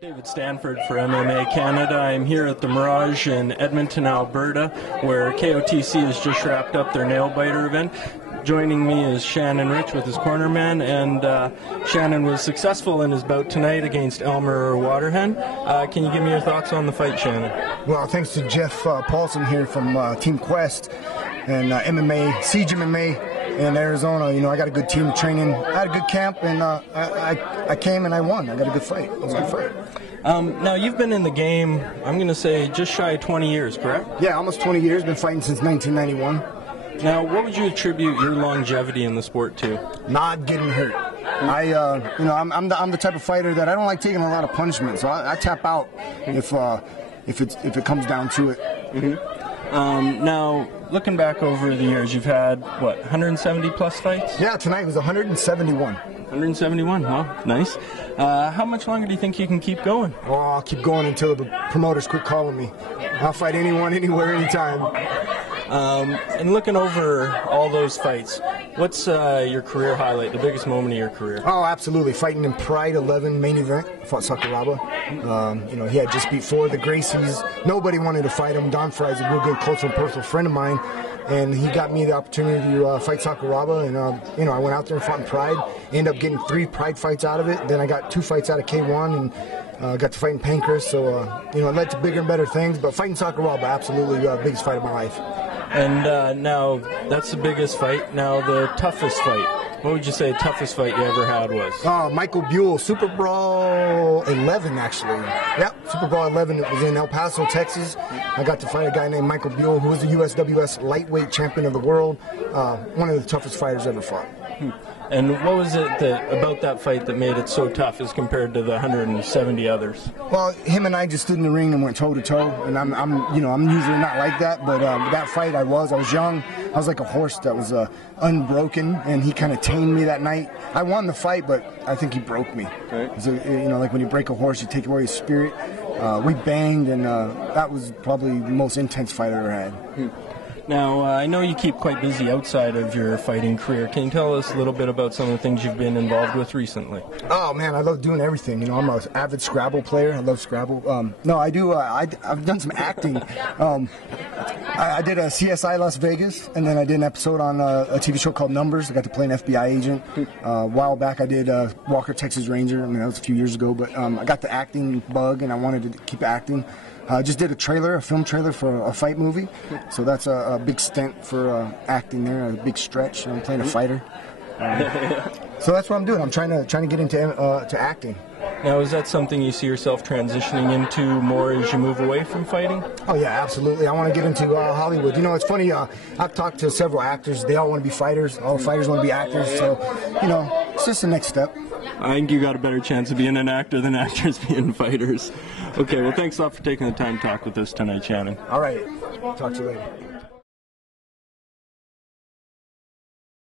David Stanford for MMA Canada. I'm here at the Mirage in Edmonton, Alberta, where KOTC has just wrapped up their nail biter event. Joining me is Shannon with his cornerman, and Shannon was successful in his bout tonight against Elmer Waterhen. Can you give me your thoughts on the fight, Shannon? Well, thanks to Jeff Paulson here from Team Quest and MMA, Siege MMA in Arizona. You know, I got a good team training. I had a good camp, and I came and I won. I got a good fight. It was a good fight. Now, you've been in the game, I'm going to say, just shy of 20 years, correct? Yeah, almost 20 years. Been fighting since 1991. Now, what would you attribute your longevity in the sport to? Not getting hurt. I'm the type of fighter that I don't like taking a lot of punishment, so I tap out if it comes down to it. Mm-hmm. Now, looking back over the years, you've had, what, 170 plus fights? Yeah, tonight was 171. 171, well, nice. How much longer do you think you can keep going? Oh, I'll keep going until the promoters quit calling me. I'll fight anyone, anywhere, anytime. And looking over all those fights, what's your career highlight, the biggest moment of your career? Oh, absolutely. Fighting in Pride 11 main event. I fought Sakuraba. He had just beat four of the Gracies. Nobody wanted to fight him. Don Fry's a real good, close and personal friend of mine. And he got me the opportunity to fight Sakuraba. And, I went out there and fought in Pride. Ended up getting 3 Pride fights out of it. Then I got 2 fights out of K1 and got to fight in Pancras. So, it led to bigger and better things. But fighting Sakuraba, absolutely the biggest fight of my life. And now, that's the biggest fight. Now, the toughest fight. What would you say the toughest fight you ever had was? Michael Buell, Super Brawl 11, actually. Yep, Super Brawl 11. It was in El Paso, Texas. I got to fight a guy named Michael Buell, who was the USWS lightweight champion of the world. One of the toughest fighters ever fought. And what was it about that fight that made it so tough as compared to the 170 others? Well, him and I just stood in the ring and went toe to toe, and I'm usually not like that, but that fight I was young. I was like a horse that was unbroken, and he kind of tamed me that night. I won the fight, but I think he broke me. Right. So, like when you break a horse, you take away his spirit. We banged, and that was probably the most intense fight I ever had. Now, I know you keep quite busy outside of your fighting career. Can you tell us a little bit about some of the things you've been involved with recently? Oh, man, I love doing everything. I'm an avid Scrabble player. I love Scrabble. No, I do. I've done some acting. I did a CSI Las Vegas, and then I did an episode on a TV show called Numbers. I got to play an FBI agent. A while back, I did Walker, Texas Ranger. That was a few years ago, but I got the acting bug, and I wanted to keep acting. I just did a film trailer for a fight movie, so that's a big stint for acting there, a big stretch. I'm playing a fighter, so that's what I'm doing. I'm trying to get into acting. Now, is that something you see yourself transitioning into more as you move away from fighting? Oh yeah, absolutely. I want to get into Hollywood. It's funny. I've talked to several actors. They all want to be fighters. All fighters want to be actors. So, it's just the next step. I think you got a better chance of being an actor than actors being fighters. Okay, well, thanks a lot for taking the time to talk with us tonight, Shannon. All right. Talk to you later.